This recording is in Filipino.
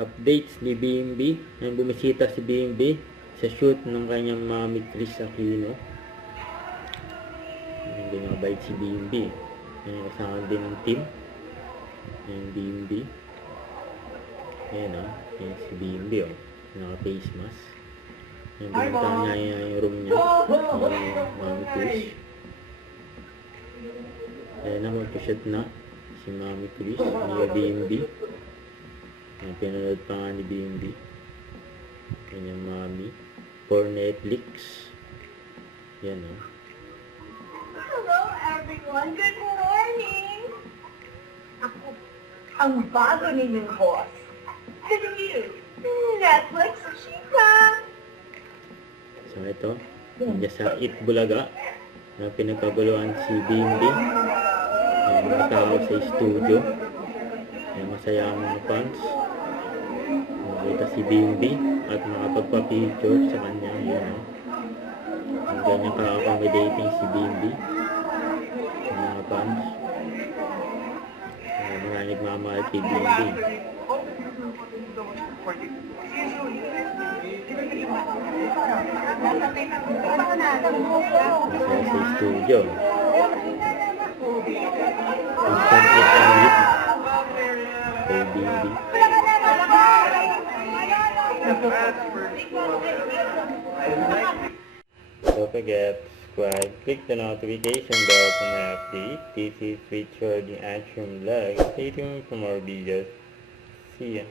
Updates ni BMB. Nang bumisita si BMB sa shoot ng kanyang Mami Chris Aquino. Hindi nakabait si BMB. Ayan, kasama din ng team. Ayan, BMB. Ayan o. Ayan si BMB o. Naka-face mask. Ayan, pinuntahan niya yung room niya. Ayan, Mami Chris. Ayan na, magpa-shoot na si Mami Chris ni BMB. Ayan, pinanood pa nga ni BMB. Ayan yung Mami. For Netflix. Ayan o. Hello everyone, good morning! Ako, ang bago ninyong boss. The new Netflix Chica! So ito, nandiyan sa Eat Bulaga na pinagkaguluhan si BMB. Ayan, mga tao sa studio. Ayan, masaya ang mga fans. Nakita si BMB at makapagpa-picture sa kanya. Ayan o. Ang ganyan ka-accommodating si BMB. Mga fans. Mga nagmamahal kay BMB. Masaya sa studio. Constant hit and hit kay BMB. Don't forget to subscribe, click the notification bell for more updates. This is Richard the Action Vlog. Stay tuned for more videos. See ya.